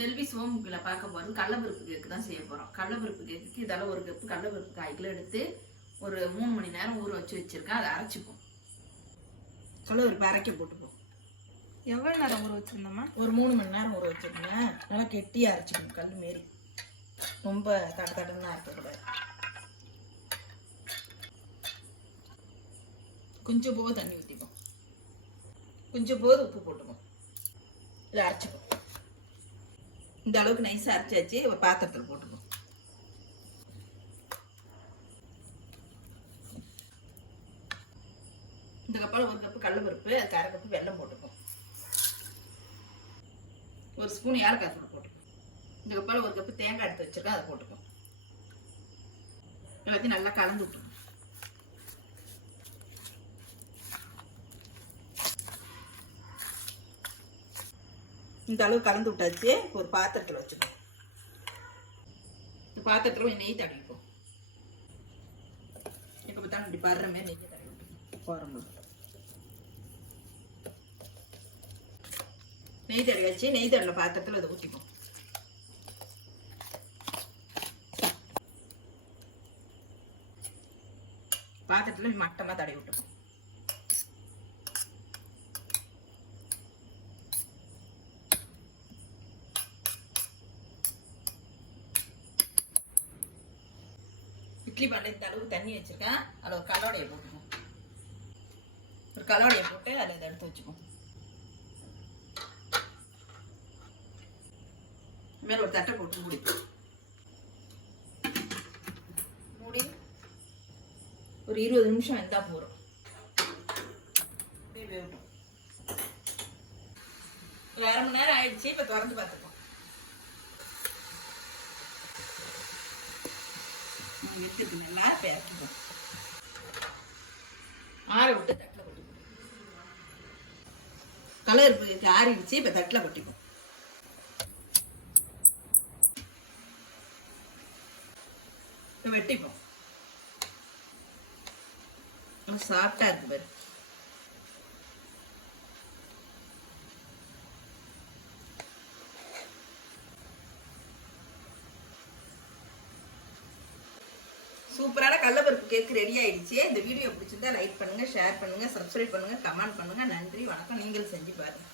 செல்வி சோமுக்குள்ள பார்க்க போகிறது கடலப்பருப்பு கேக்கு தான் செய்ய போகிறோம். கடலப்பருப்பு கேக்குக்கு இதெல்லாம் 1 கப்பு கடலப்பருப்பு 1/4 கிலோ எடுத்து ஒரு 3 மணி நேரம் ஊற வச்சிருக்கேன். அதை அரைச்சிப்போம். கடலப்பருப்பு அரைக்க போட்டுப்போம். எவ்வளோ நேரம் ஊற வச்சுருந்தோம்மா? ஒரு 3 மணி நேரம் ஊற வச்சுருங்க. நல்லா கெட்டியாக அரைச்சிக்கணும், கல் மாரி. ரொம்ப தடன்னு அரைக்கக்கூடாது. கொஞ்சம் போது தண்ணி ஊற்றிப்போம், கொஞ்சம் போது உப்பு போட்டுப்போம். இதை அரைச்சிப்போம். இந்த அளவுக்கு நைஸாக அரைச்சாச்சு. ஒரு பாத்திரத்தில் போட்டுப்போம். இந்த கப்பால் 1 கப்பு கடலப்பருப்பு, அதுக்கு 1/2 கப்பு வெல்லம் போட்டுப்போம். 1 ஸ்பூன் ஏலக்காய் தூள் போட்டுப்போம். இந்த கப்பால் 1 கப்பு தேங்காய் எடுத்து வச்சிருக்கோம், அதை போட்டுப்போம். எல்லாத்தையும் நல்லா கலந்து விட்டுப்போம். இந்த அளவு கலந்து விட்டாச்சு. ஒரு பாத்திரத்தில் வச்சுப்போம். இந்த பாத்திரத்தில் நெய் தடவிப்போம். இப்போ பார்த்தா இப்படி படுற மாதிரி நெய் தடவி விட்டுப்போம். போகிறோம் நெய் தடவி வச்சு நெய் தடவை பாத்திரத்தில் அதை ஊற்றிப்போம். பாத்திரத்தில் மட்டமாக தடவி விட்டுப்போம். இட்லி பண்ண இந்த அளவு தண்ணி வச்சிருக்கேன். அதில் ஒரு கலோடையை போட்டுப்போம். ஒரு கலோடையை போட்டு அதை இதை எடுத்து வச்சுப்போம். மேலே ஒரு தட்டை போட்டு மூடிப்போம். மூடி ஒரு 20 நிமிஷம் வெந்தா போகிறோம். வேகட்டும். 1/2 மணி நேரம் ஆயிடுச்சு. இப்போ திறந்து பார்த்துப்போம். நல்லா பேக்கிப்போம். ஆற விட்டு தட்டில் கொட்டிப்போம். கடலப்பருப்பு ஆறிடுச்சு. இப்போ தட்டில் கொட்டிப்போம். இப்போ வெட்டிப்போம். சாப்பிட்டா இருக்கு பாரு. சூப்பரான கடலப்பருப்பு கேக் ரெடி ஆயிடுச்சு. இந்த வீடியோ பிடிச்சிருந்தா லைக் பண்ணுங்க, ஷேர் பண்ணுங்க, சப்ஸ்கிரைப் பண்ணுங்க, கமெண்ட் பண்ணுங்க. நன்றி, வணக்கம். நீங்கள் செஞ்சு பாருங்க.